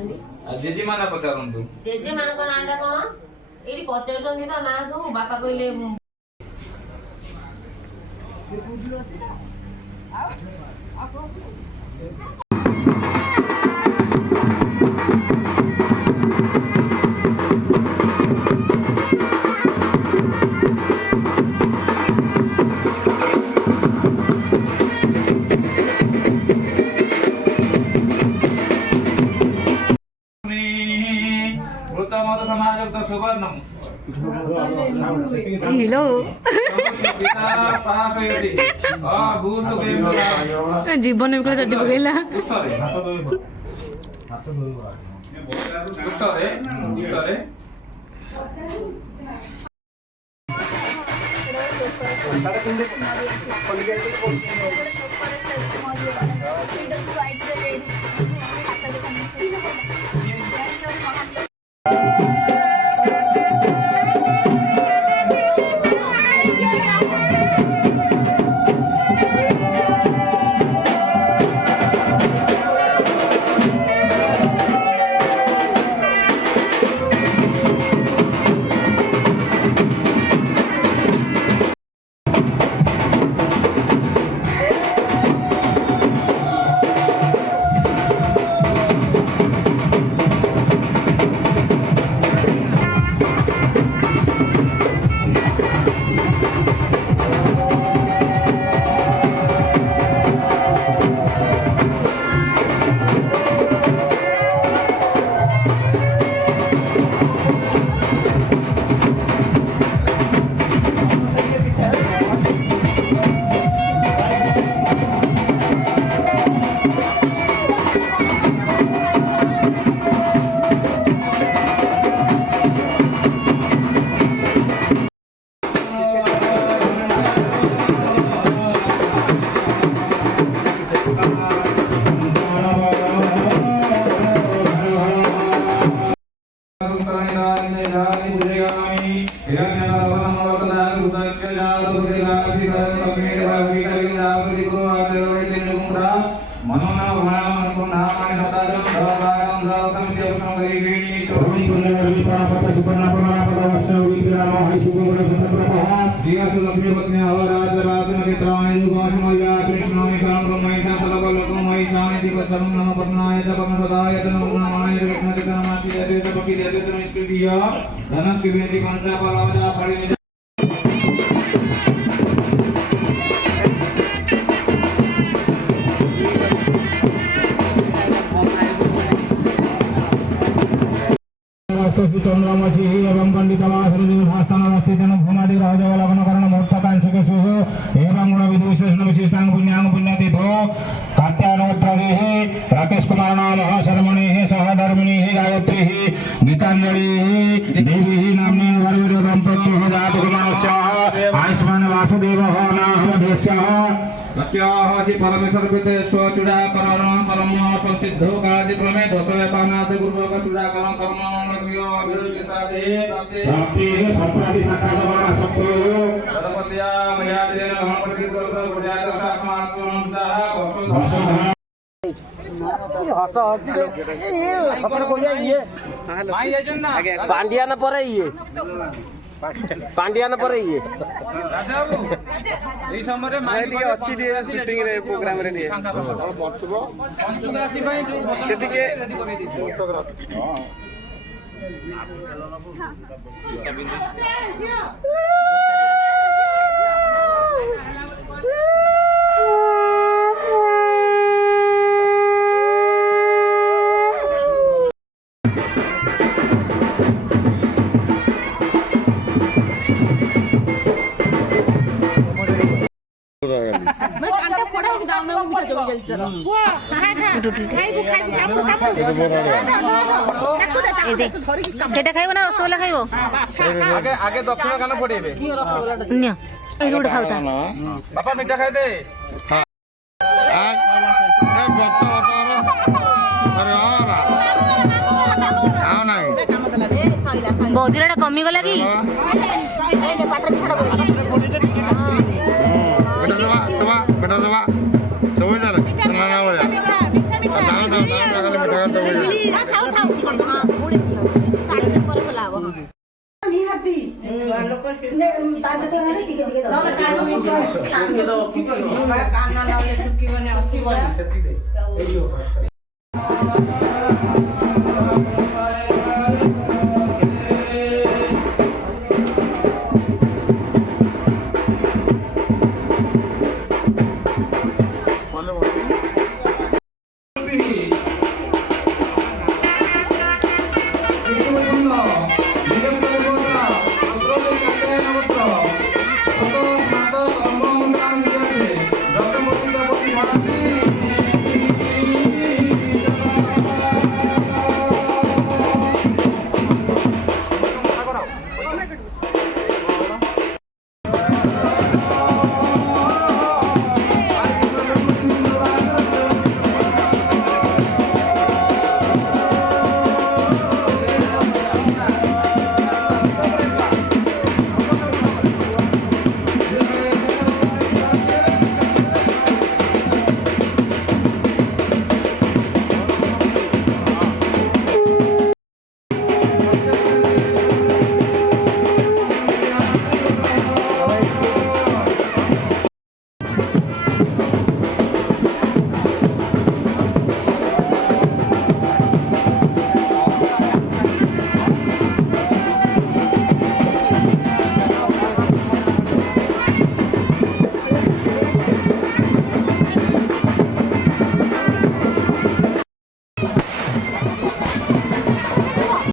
JJ माना पचारंतु JJ मान को नाटा कोन एडी पचारछन त ना सब बापा कहले जीवन भी चटी पकईला एवं पंडितवासन भूमादि राजवलग्न मुहूर्तकांक्षकेषु एवं गुण विधि विशेषण विशिष्टांग पुण्यां पुण्यतिथो कात्यायनोत्तरैः राकेश कुमार नाम शर्मणिः सह धर्मिणीः गायत्रीः गीतांजलिः देवीः नाम्नी वरवरे दम्पत्योः जातु कुमारस्य आयुष्मान वासुदेवः नामधेयः तस्याः श्री परमेश्वर कृते स्वचूडाकरण परम संसिद्धो कादिक्रमे दशव्यापानाथ गुरुभोग चूडाकरण कर्म नग्यो अभिरुचितादे प्राप्ति संप्रति साक्षात्कार सत्तो गणपत्या मयादेन गणपति गुरुभोग गुरुजात साक्षात्कारंतः हस ये सफर को ये माई एजन ना पांडियान परे ये पांडियान पर ये राजा बाबू ए समय रे माई के अछि दे शूटिंग रे प्रोग्राम रे दिए पंचुगासी भाई जो सेति के रेडी कर दी सेटा खाइबो ना रसगोल्ला खाइबो आगे आगे दक्षिण कान पड़ेबे निया ए रोड खाउता बापा मिठा खाइ दे हां बौद्धीरा कमी गला कि बेटा दबा सब जरा ना ना बोला ନିହାତି କାନ ନହେଲେ ଶୁଖିବନି ଆସିବନି।